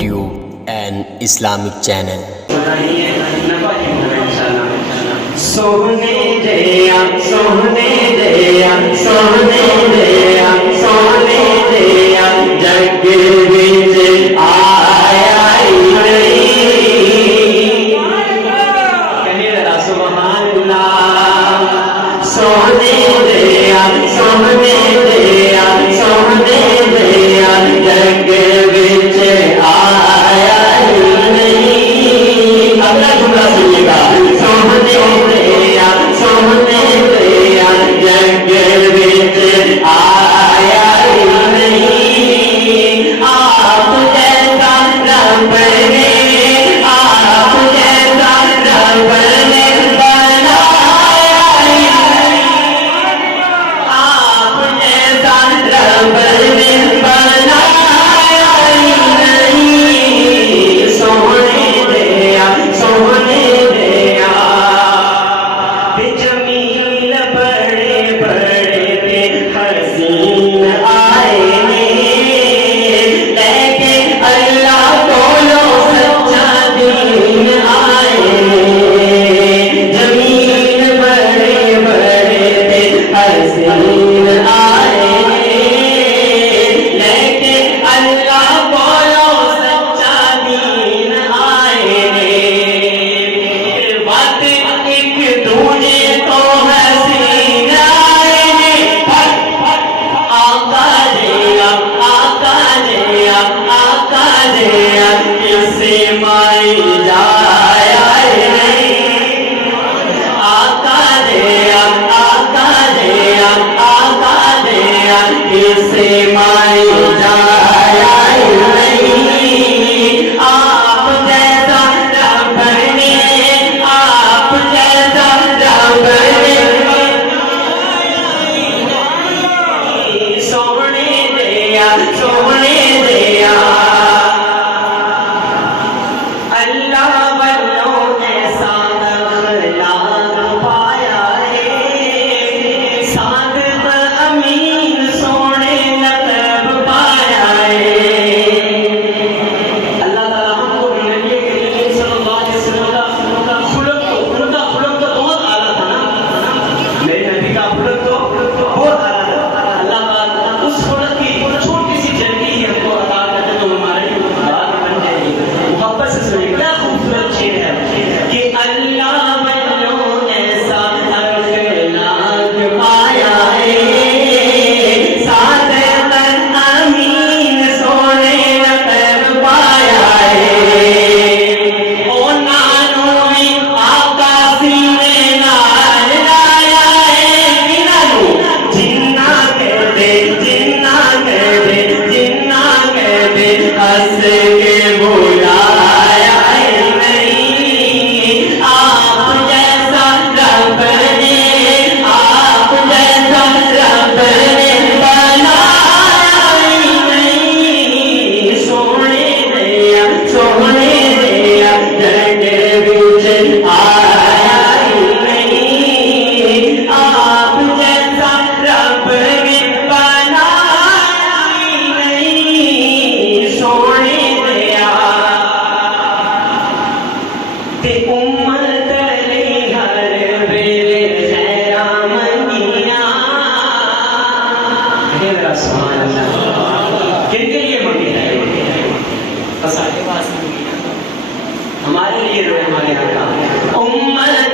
YouTube and Islamic channel. سونے دیا سونے دیا سونے دیا سونے دیا جگ وچ آیا نہیں کہیے ذرا سبحان اللہ سونے دیا سونے دیا سونے دیا جگ وچ آیا نہیں اگلا جملہ سنیے گا سونے سونے دیا جگ وچ آیا نہیں آپ جیسا رب نے آپ جیسا رب نے بنایا آپ جیسا رب نے بنایا نہیں سونے دیا سونے دیا جمیل بڑے بڑے تھے حسین آئے لیکن اللہ بولو سچا دین آئے جمیل بڑے بڑے تھے حسین آئے لیکن اللہ بولو سچا دین آئے بات ایک دوجے تو حسین آئے آقا جیا آقا جیا آقا جیا کسے مائی جایا نہیں آقا جیا آقا جیا آقا جیا کسے مائی جایا نہیں آپ جیسا رب نے آپ جیسا رب نے سونے دیا سونے دیا اللہ والوں ایسا اخلاق پایا ہے صادق امین سونے لقب پایا ہے اللہ تعالیٰ ہم کو نبی کریم صلی اللہ علیہ وسلم کا خلق ان کا خلق تو بہت اعلیٰ تھا نا میرے نبی کا خلق تو بہت اعلیٰ تھا اللہ تعالیٰ اس خلق کی چھوٹی سی جھلکی ہی ہم کو عطا کرتے تو ہمارے بات بن جائے گی محبت سے سنیے کیا خوبصورت شعر ہے کہ اللہ والوں ایسا اخلاق پایا ہے صادق امین سونے لقب پایا ہے او نانو بھی آقا سینے نال لایا ہے کنانو جنہ کہتے جنہ کہتے جنہ کہتے ہنس کے بلایا ہے نہیں آپ جیسا رب نے آپ جیسا رب نے بنایا نہیں سونے دیا جگ وچ آیا نہیں آپ جیسا رب نے بنایا نہیں سونے دیا تے امت لئی ہر ویلے خیراں منگیاں ذرا سبحان اللہ کن کے لیے منگی ہے بس آگے پاس منگی ہمارے لیے روئے ہمارے آقا امت